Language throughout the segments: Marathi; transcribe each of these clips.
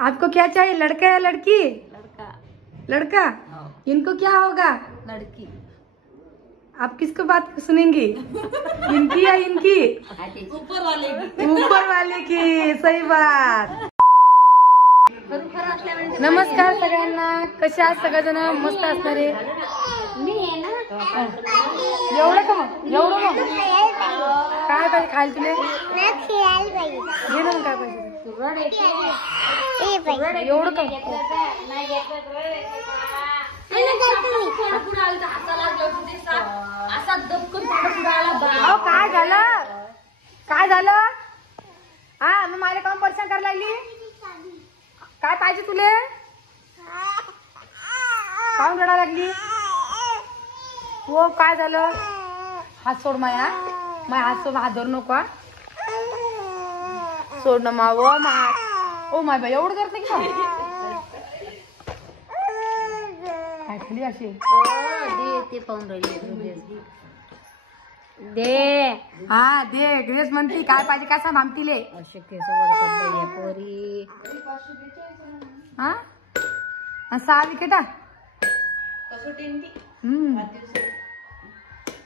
आपको क्या चाहिए, लड़का या लड़की? लड़का। लड़का? इनको क्या होगा? लड़की। आप किसको बात सुनेंगी, इनकी या इनकी? ऊपर वाले की। ऊपर वाले की, सही बात। नमस्कार सगळ्यांना, कशा आहात सगळेजण? मस्त असणारे. एवढं का मग, एवढं मग काय पाहिजे खायला तुले? घे ना मग, काय पाहिजे एवढं का? अहो काय झालं, काय झालं? हा मग मला काम परेशान करायला लागली. काय पाहिजे तुले? काऊन रडायला लागली? हो काय झालं? हात सोड माया, माया हात सोड, हात धरू नको. सोड ना माव, ओ माय बाई एवढं करत नाही काय खाली अशी ते पाहून राहिले. दे. हा दे, ड्रेस म्हणती. काय पाहिजे काय सांग आमतीले. असे केस वडतात पोरी. हा 6 विकेटा.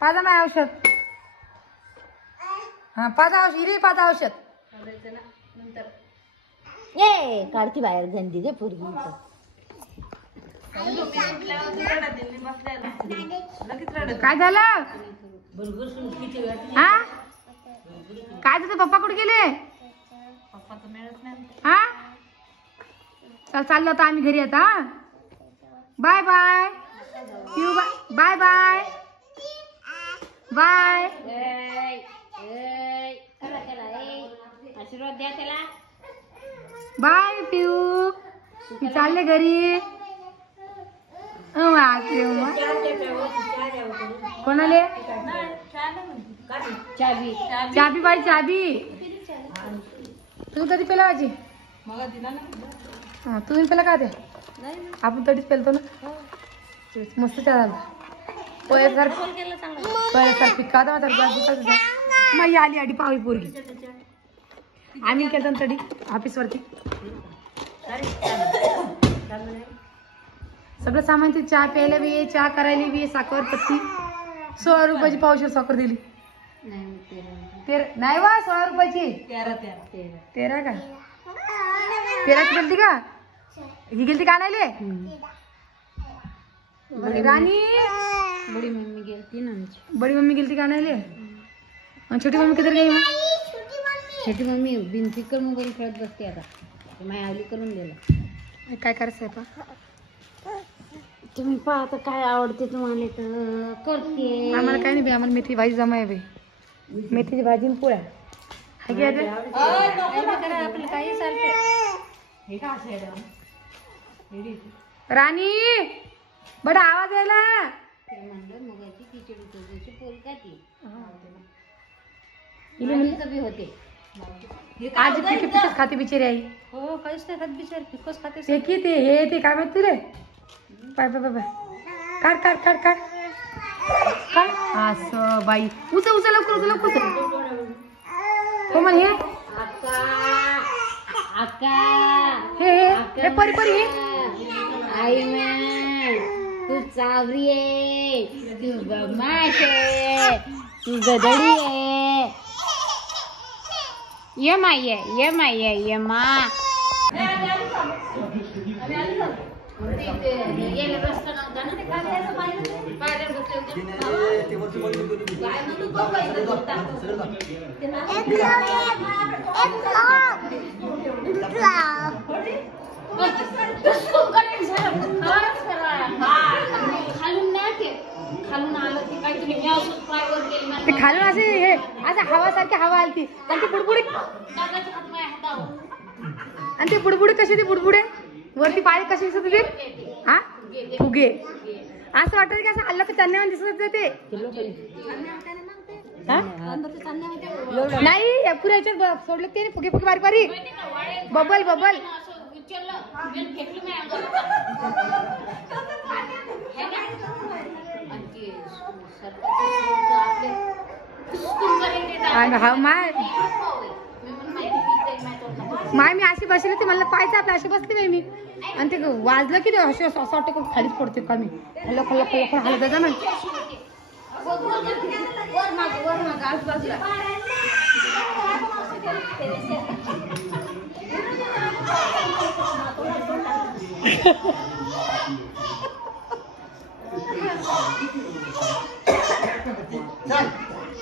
पाजा माय औषध. हा पाजा औषध, हिरे पाजा औषध. ये काढती बाहेर गंदी दे पोरगी. काय झालं? हा काय तुझे पप्पा कुठे गेले? हा चल चाललो आता आम्ही घरी आता. बाय बाय पिऊ, बाय बाय बाय. आशीर्वाद द्या त्याला. बाय पिऊ, मी चालले घरी. कोणाले? चाबी. चाबी बाई चाबी. तू कधी पेला माझी? हा तुम्ही पेला का? ते आपण तडीच पेलतो ना. मस्त चहा पहिल्यासारखी का मग आली आडी पावी पोरगी. आम्ही केलं तडी ऑफिस वरती सगळं सामान. ते चहा प्यायला बी, चहा करायला बी, साखर पत्ती. 16 रुपयाची पावशेर साखर दिली. नाही वा 16 रुपयाची. 13 का? 13ची गेलती का? ही गेलती का आणायले? राणी बड़ी मम्मी गेलती ना आमची. बड़ी मम्मी गेलती का आणायले? छोटी मम्मी किधर गई? छोटी मम्मी बिनफिकर मोबाईल खेळत बसते आता. माझ्या आली करून दिला. काय करायचं आहे? तुम्ही पाहता काय आवडते तुम्हाला तर करते. आम्हाला काय नाही, आम्हाला मेथी भाजी जमा आहे. मेथीची भाजी आणि पोळ्या. आपलं काही चालते. राणी बडा आवाज यायला. ते म्हणलं मुगाची खिचडी तुझी पोळी का ती बी होते. आज फिकी फिकच खाते बिचारी आई. हो काहीच नाही खात बिचारी, फिकच खाते. फेकी ते हे ते काय माहिती रे. पाय पाय पाय काढ काढ काढ काढ काढ. असं बाई उचल उचल लवकर, उचल लवकर. हो म्हण हे आका हे परी परी हे. आई मैं तू चावरी आहे, तू बदमाश आहे, तू गदडी आहे. ये माय ये माय ये मा. ते खालून असे हे असं हवासारखी हवा आलती आणि ती बुडबुडी. आणि ते बुडबुडे कशी, ती बुडबुडे वरती पाळी कशी दिसत होती? हा फुगे. असं वाटत की असं हल्ला तर चांदण्यावर दिसत होते ते. नाही पुऱ्या याच्यात सोडलं ते फुगे फुगे बारीक बारीक बबल बबल. हा माय माय मी अशी बसली होती, मला पाहायचं आपलं, अशी बसली बाई मी. आणि ते वाजलं की अशी असं वाटतं खालीच पडते का मी. हल्लो खल्लो खल्लो पण हलत जा ना.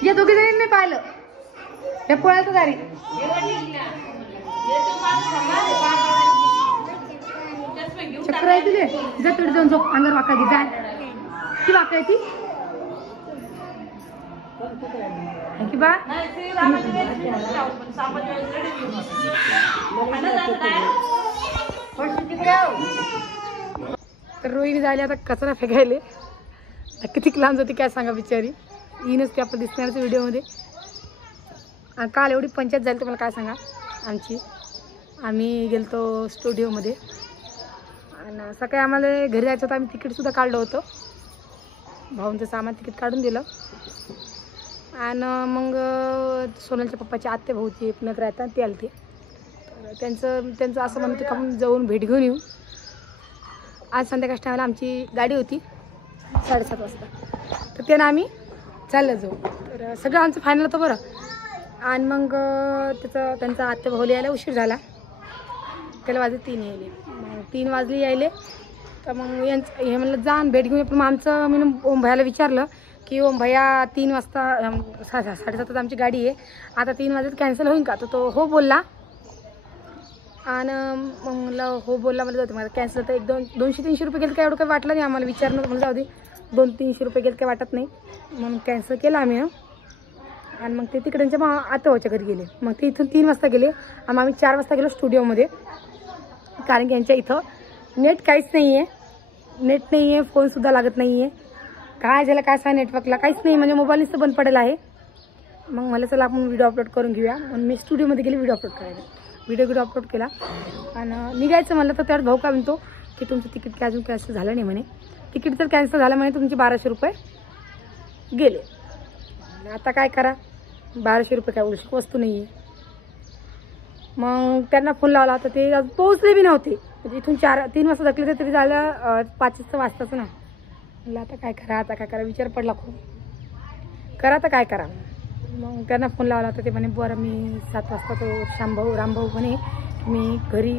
या दोघी जणी मी पाहिलं हे पोळ्याचं दारी. चक्कर आहे तुझे, जा तिकडे जाऊन झोप, अंगार वाका घे जाय. ती वाका आहे ती की बा. तर रोहिणी झाली आता कचरा फेकायले. किती लांब जाते काय सांगा बिचारी, येईनच ते आपलं दिसणारच व्हिडिओमध्ये. काल एवढी पंचायत झाली तर मला काय सांगा आमची. आम्ही गेलतो स्टुडिओमध्ये आणि सकाळी आम्हाला घरी जायचं होतं. आम्ही तिकीटसुद्धा काढलं होतं, भाऊंचं सामान तिकीट काढून दिलं. आणि मग सोनलच्या पप्पाची आत्या भाऊची पुण्यात राहतात, ते आले. त्यांचं असं म्हणतं का आपण जाऊन भेट घेऊन येऊ. आज संध्याकाळच्या टायमाला आमची गाडी होती 7:30 वाजता, तर त्यानं आम्ही चाललं जाऊ. तर सगळं आमचं फायनल होतं बरं. आणि मग त्यांचा आत्या भाऊला यायला उशीर झाला, त्याला वाजले 3 यायले. मग 3 वाजले यायले, तर मग हे म्हणलं जा भेट घेऊन. पण मग आमचं मी ओम भैयाला विचारलं की ओम भैया 3 वाजता 7:30 आमची गाडी आहे, आता 3 वाजता कॅन्सल होईल का. तर तो हो बोलला. आणि मग म्हणलं हो बोलला, मला जाऊ मला कॅन्सल. तर 200-300 रुपये गेले, काय एवढं काही वाटलं नाही आम्हाला. विचारणं मला जाऊ दे, 200-300 रुपये गेले काय वाटत नाही. मग कॅन्सल केलं आम्ही. आणि मग ते तिकडच्या मग आत्याच्या घरी गेले. मग ते इथून 3 वाजता गेले आणि आम्ही 4 वाजता गेलो स्टुडिओमध्ये. कारण की यांच्या इथं नेट काहीच नाही आहे, नेट नाही आहे, फोनसुद्धा लागत नाही आहे. काय झालं काय सांग, नेटवर्कला काहीच नाही, म्हणजे मोबाईल नुसतं बंद पडेल आहे. मग मला चला आपण व्हिडिओ अपलोड करून घेऊया. म्हणून मी स्टुडिओमध्ये गेले व्हिडिओ अपलोड करायला. व्हिडिओ अपलोड केला आणि निघायचं म्हणलं तर त्यावर भाऊ काय म्हणतो की तुमचं तिकीट काय अजून कॅन्सल झालं नाही म्हणे. तिकीट जर कॅन्सल झालं म्हणे तुमचे 1200 रुपये गेले. आता काय करा, 1200 रुपये काय उलशी वस्तू नाही आहे. मग त्यांना फोन लावला तर ते पोहोचले बी नव्हते. म्हणजे इथून 3 वाजता धकले तरी झालं 5 वाजताच ना. म्हणलं आता काय करा, आता काय करा, विचार पडला खूप. करा तर काय करा. मग त्यांना फोन लावला तर ते म्हणे बरं मी 7 वाजता तो रामभाऊ म्हणे मी घरी,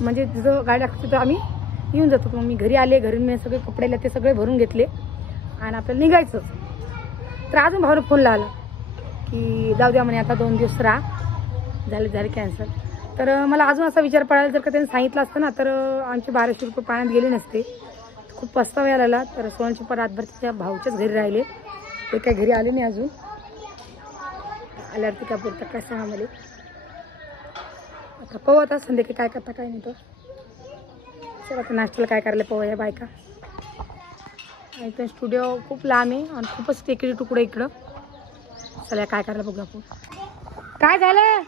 म्हणजे तिथं गाडी लागते तिथं आम्ही येऊन जातो. मग मी घरी आले, घरी मी सगळे कपडे ते सगळे भरून घेतले आणि आपल्याला निघायचं. तर अजून भाऊला फोन लावला की जाऊ द्या म्हणे आता 2 दिवस राहा, झाले कॅन्सल. तर मला अजून असा विचार पडायला, जर का त्यांनी सांगितलं असतं ना तर आमचे 1200 रुपये पाण्यात गेले नसते. खूप पस्तावा आलेला. तर सोनलचे पण रातभर त्या भाऊच्याच घरी राहिले, ते काही घरी आले नाही अजून. आल्यावरती काय बोलतात काय सांगा मला. आता पाहू आता संध्याकाळी काय करता काय नाही. तर चला आता नाश्त्याला काय करायला पाहू या बायका. इथं स्टुडिओ खूप लांब आहे आणि खूपच टेकडी तुकडे इकडं. चला काय करायला बघू आपण. काय झालं,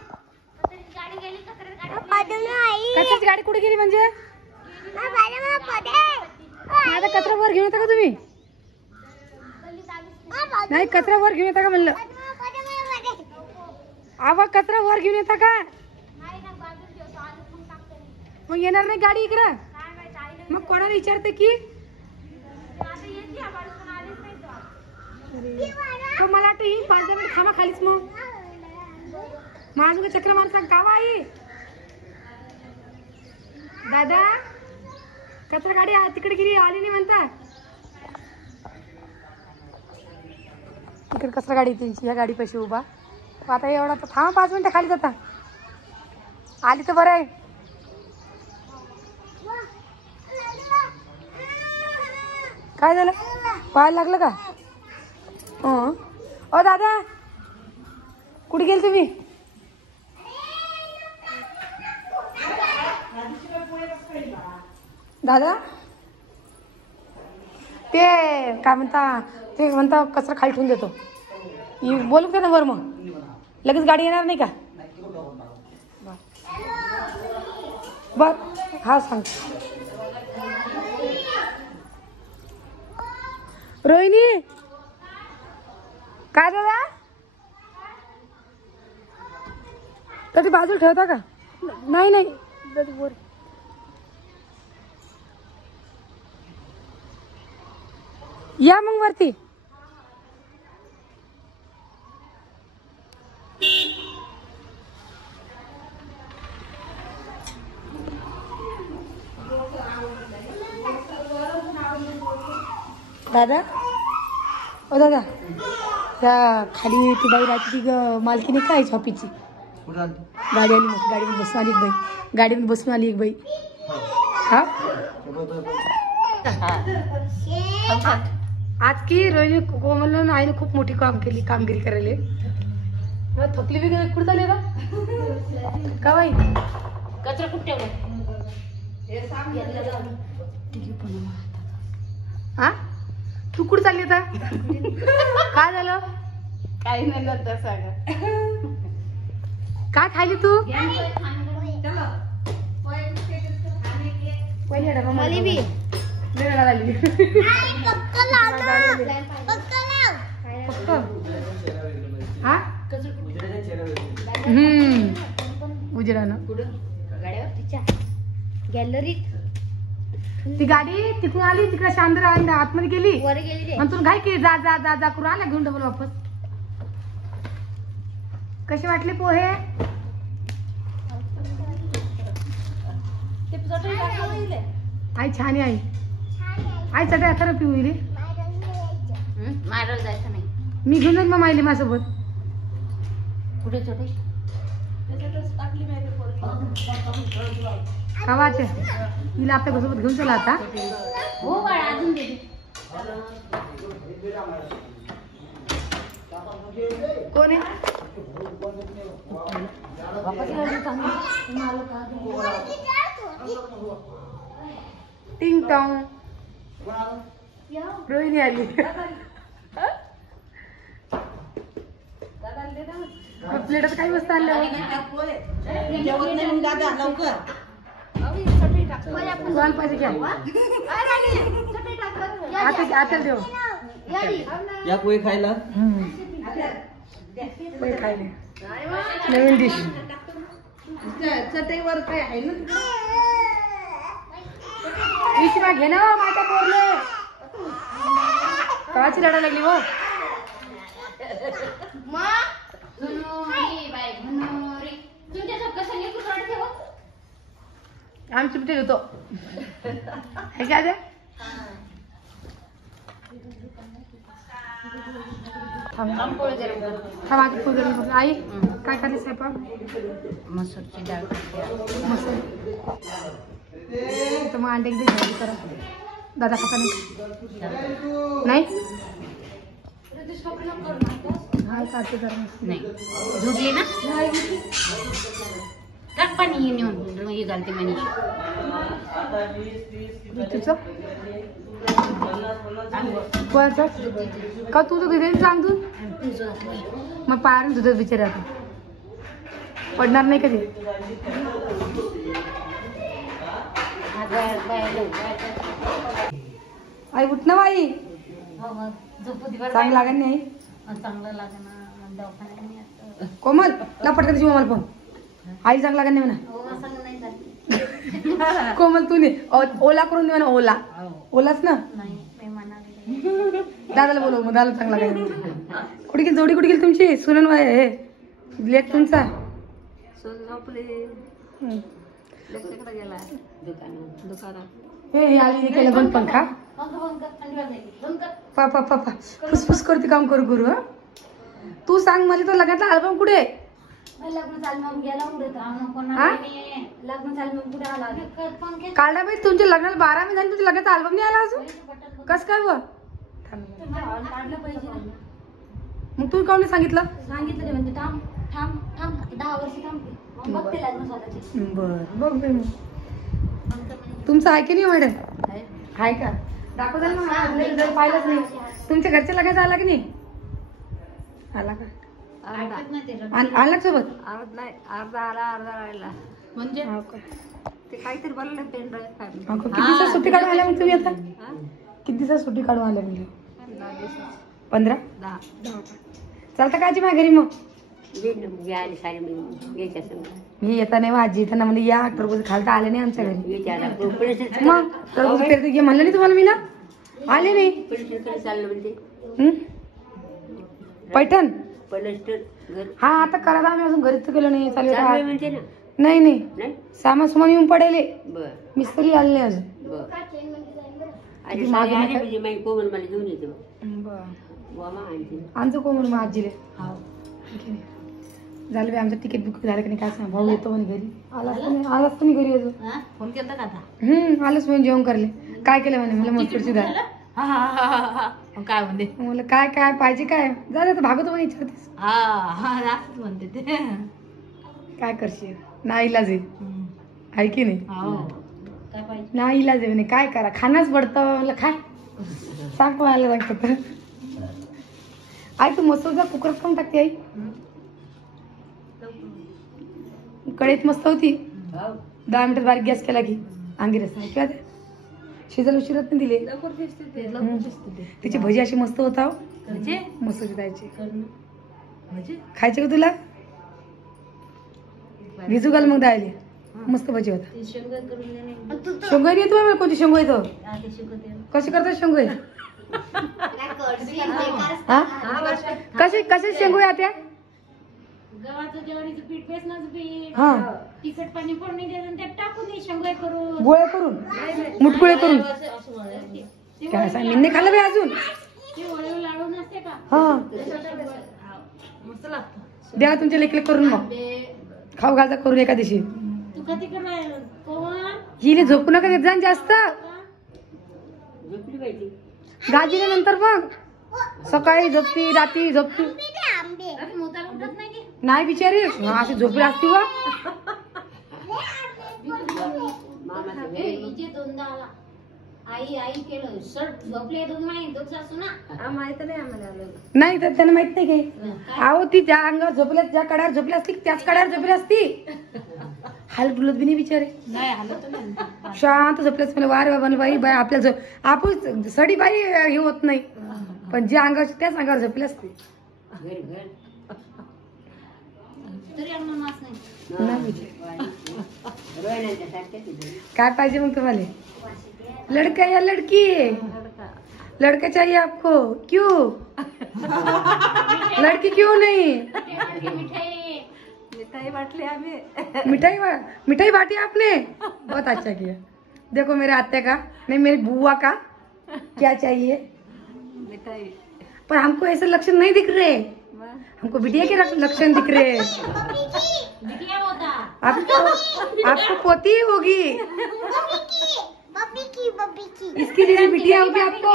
कचऱ्याची गाडी कुठे गेली म्हणजे. आता कचरा वर घेऊन येता का तुम्ही. नाही कचरा वर घेऊन येता का म्हणलं. आवा कचरा वर घेऊन येता का. मग येणार नाही गाडी इकडं. मग कोणाला विचारते की मला वाटतं ही 5-10 मिनिट थांबा खालीच. मग अजून का चक्र मारता गावा आहे दादा. कचरा गाडी तिकडे गेली, आली नाही म्हणता. तिकडे कचरा गाडी त्यांची, ह्या गाडी पैसे उभा. आता एवढा तर थांबा 5 मिनिटं खाली जाता. आली तर बरं आहे. काय झालं, पाहायला लागलं का. ओ दादा कुठे गेले तुम्ही. दादा ते काय म्हणता कचरा खाली ठेवून देतो. बोलू का ना वर, मग लगेच गाडी येणार नाही का. बर हा सांग. रोहिणी काय दादा, कधी बाजूला ठेवता का. नाही नाही वर. या मग वरती. दादा ओ दादा, त्या खाली ती बाई राहते ती मालकीने काय शॉपीची गाडी आली मोठी, गाडीमध्ये बसून आली एक बाई, गाडीमध्ये बसून आली एक बाई. हा आज की रोहिणी कोमल आईने खूप मोठी कामगिरी करायली. मग थकली बी कुठं चालली का बाई? कचरा कुठे ठेवला? हा तू कुठं चालली आता? काय झालं? काही नाही नंतर सांगा. काय खायली तू? मला बी. उजेडानं गाड्यावर तिच्या गॅलरीत ती गाडी तिकडून आली, तिकडे शांत आतमध्ये गेली वर गेली आणि तुला घाई की जा जा जा जा करून आला घेऊन डबल वापस. कसे वाटले पोहे? आई छान आहे. आई चटई आता पिऊ रे. मारायला जायचं नाही. मी घेऊन जाईन मग माहिली माझ्यासोबत. कुठे छोटे का वाटते हिला आपल्या घरासोबत घेऊन चला आता. हो बाळा अजून दे. कोण आहे? टिंग टॉंग रोहिणी आली. प्लेटात काही वस्तू आणल्या कोण पाहिजे घ्या. आता देऊ या पोहे खायला. पोहे खायले नवीन डिश. चटईवर काय आहे ना? विषमा घे ना माझ्या पोरले. काची लढा लागली हो. आम्ही चिपटे होतो हे काय ते. आई काय करते स्वयंपाक? मसूरची डाळ. मस्त. तर मग अंडे एकदा करा. दादा खाता नाही हा काढते जरा. नाही धुतली ना. टाक पाणी हे नेऊन हे घालते मनीषा. तुझं कोणाचं का तुझं घरी सांग तू. मग पायानं तुझं बिचार आता पडणार नाही कधी. आई उठ ना बाई. चांगलं लागत नाही. चांगलं लागेल ना दवाखान्यात. कोमल लपट करायची कोमल पण आई चांगला लागत नाही म्हणा. कोमल तू नाही ओला करून दे म्हणा. ओला ओलाच ना. दादाला बोलव मग. दादा चांगला लागत. कुठे गेली जोडी? कुठे गेली तुमची सुनन हे लेक तुमचा? हे आली केलं बंद पंखा. पापा पापा फुसफुस करते काम करू करू. हा तू सांग मला तो लग्नातला अल्बम कुठे? काढला बाई तुमच्या लग्नाला 12 महिने झाली. तुझ्या लग्नाचा अल्बम नाही आला अजून. कस काय व मग तू काऊन नाही सांगितलं? म्हणजे थांब थांब थांब 10 वर्ष थांब बघते लग्न स्वतःचे. बर बघ बाई मग. तुमचं आहे की नाही मॅडम? आहे का? दाखव झालं मग. पाहिलंच नाही. तुमच्या घरच्या लग्नाचा आला की नाही? आला का? आणला सोबत? अर्धा आला अर्धा राहिला. म्हणजे ते काहीतरी बोललं पेन ड्राईव्ह. किती दिवसात सुट्टी काढून आल्या मग तुम्ही आता? किती दिवसात सुट्टी काढून आल्या म्हणजे? 15? 10. चालतं का आजी माझ्या घरी मग? मी येता नाही आजी येताना म्हणजे या टरबूज खालता आले नाही आमच्या घरी. मग टरबूज पेरते घे म्हणलं नाही तुम्हाला मी ना, आले नाही. पैठण हा आता करायला आम्ही अजून घरीच गेलो नाही. चालू नाही नाही सामान सुमान येऊन पडेले, मिस्त्री आले नाही अजून. आमचं कोण म्हणून आजीले झालं आमचं तिकीट बुक झालं की नाही काय सांग. भाऊ येतो म्हणे घरी, आलाच पण घरी अजून. फोन केला का आता? आलंच म्हणे जेवण करले. काय केलं म्हणे मला मस्तूरची डाळ. काय म्हणते? म्हणलं काय काय पाहिजे काय झालं तर भागवतो म्हणे विचारतेस. म्हणते ते काय करशील ना इलाज आहे की नाही. काय पाहिजे? ना इलाज आहे म्हणे काय करा खानाच पडतं. म्हणलं काय सांग मला सांगत. आई तू मसूरचा कुकर खाऊन टाकते आई. कढईत मस्त होती. 10 मिनिटात बारीक गॅस केला की अंगी रस्ता किंवा शिजायला उशिरात नाही दिले. तिची भजी अशी मस्त होता. मसूरची द्यायची खायचे का तुला? भिजू घाल मग द्यायला मस्त भजी होता. शेंगोई येतो मला कोणती शेंगो येतो कशी करतात शेंगोई? कशी कशी शेंगोई आत्या? गव्हाचं ज्वारीचं पीठ, बेसनाचं पीठ, हा तिखट पाणी फोडणी द्यायचं त्यात टाकून दे शेंगोळे करून, गोळे करून मुटकुळे करून. काय सांग मी खाल्लं बाई अजून. ते वळीव लाडू नसते का? हा मस्त लागतं. द्या तुमच्या लेकले करून मग खाऊ घालता करून एका दिवशी. तू कधी करायला कोण हिला झोपू नका देत जा जास्त. गाजीने नंतर मग सकाळी झोपती रात्री झोपती नाही बिचारी अशी झोपली असती वा. आई आई केलं शर्ट झोपले दोन सासू ना माहित नाही आम्हाला. नाही तर त्यांना माहित नाही काही. अहो ती ज्या अंगावर झोपल्या ज्या कड्यावर झोपली असती त्याच कड्यावर झोपली असती. हाल डुलत बी नाही बिचारे. शांत झोपल्यास मला वारे बाबा बाई बाई आपल्या झोप आपण सडी बाई हे होत नाही पण जे अंगावर त्याच अंगावर झोपली असते. काय पाहिजे मग तुम्हाला? लड़का या लड़की? लड़का चाहिए आपको? क्यों? लड़की क्यों नहीं? मिठाई बांटली आम्ही. मिठाई बांटी आपने? बहुत अच्छा किया. देखो मेरे आते का नहीं मेरी बुआ का क्या चाहिए मिठाई. पर हमको ऐसे लक्षण नहीं दिख रहे. हमको बिटिया के लक्षण दिख रहे. आपको पोती ही होगी. इसकी दीदी बिटिया होगी आपको.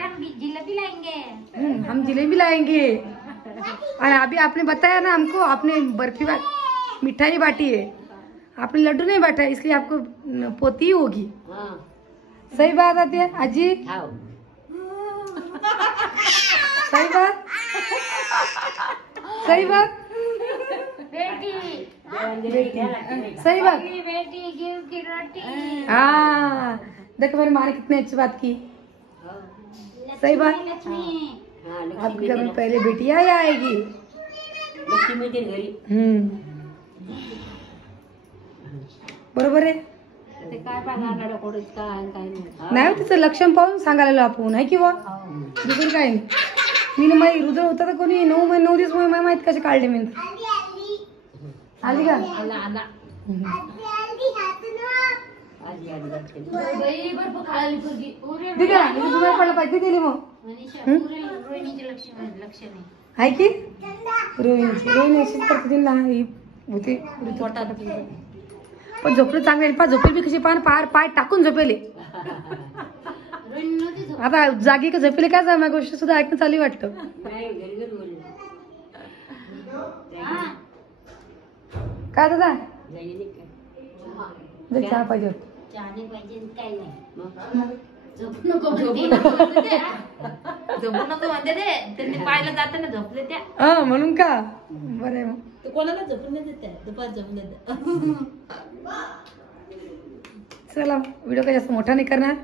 हम जिलेबी लाएंगे. हम जिलेबी लाएंगे. और अभी आपने बताया ना हमको आपने बर्फी मिठाई बांटी है आपने लड्डू नहीं बांटा है इसलिए आपको पोती ही होगी. सही बात आती है अजी. सही बात सही बात बेटी सही बात. बेटी गिव की रोटी. हाँ देखो मेरी माँ ने कितनी अच्छी बात की. सही बात. लक्ष्मी आपके घर में पहले बेटिया ही आएगी. बरोबर आहे. ते काय पाहणार कोडीत काय काय नाही. नाही तिचं लक्षण पाहून सांगायला आपण आहे किंवा दुसरं काय नाही. मी ना माई हृदय होता तर कोणी 9 दिवस माहित कसे काढले मी. आली का? आला आला. ठीक आहे तुम्हाला पडलं पाहिजे दिली मग आहे की रोहिणी अशीच करते तिला ही होते पण झोपले चांगले पा झोपेल बी कशी पाय टाकून झोपेले. आता जागी का झोपेले काय जा माझ्या गोष्ट सुद्धा ऐकणं चालू वाटतं. काय दादा चहा पाहिजे झोपू नको म्हणते ते त्यांनी पाहायला जाताना झोपले त्या. हा म्हणून का बरं आहे मग. कोणाला झोपून नाही देत दुपार झोपून देत. चला व्हिडिओ काही जास्त मोठा नाही करणार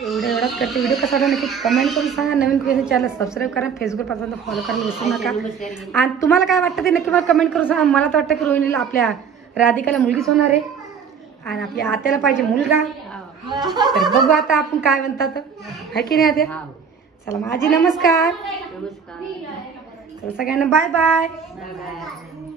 एवढाच करते. व्हिडिओ कसा वाटला नक्की कमेंट करून सांगा. नवीन कोणी चॅनल सबस्क्राईब करा. फेसबुक पासून फॉलो करायला विसरू नका. आणि तुम्हाला काय वाटतं ते नक्की मला कमेंट करून सांगा. मला तर वाटतं की रोहिणीला आपल्या राधिकाला मुलगीच होणार आहे आणि आपल्या आत्याला पाहिजे मुलगा. तर बघू आता आपण काय म्हणतात आहे की नाही आत्या. चला माझी नमस्कार. नमस्कार. तर सगळ्यांना बाय बाय. Bye bye.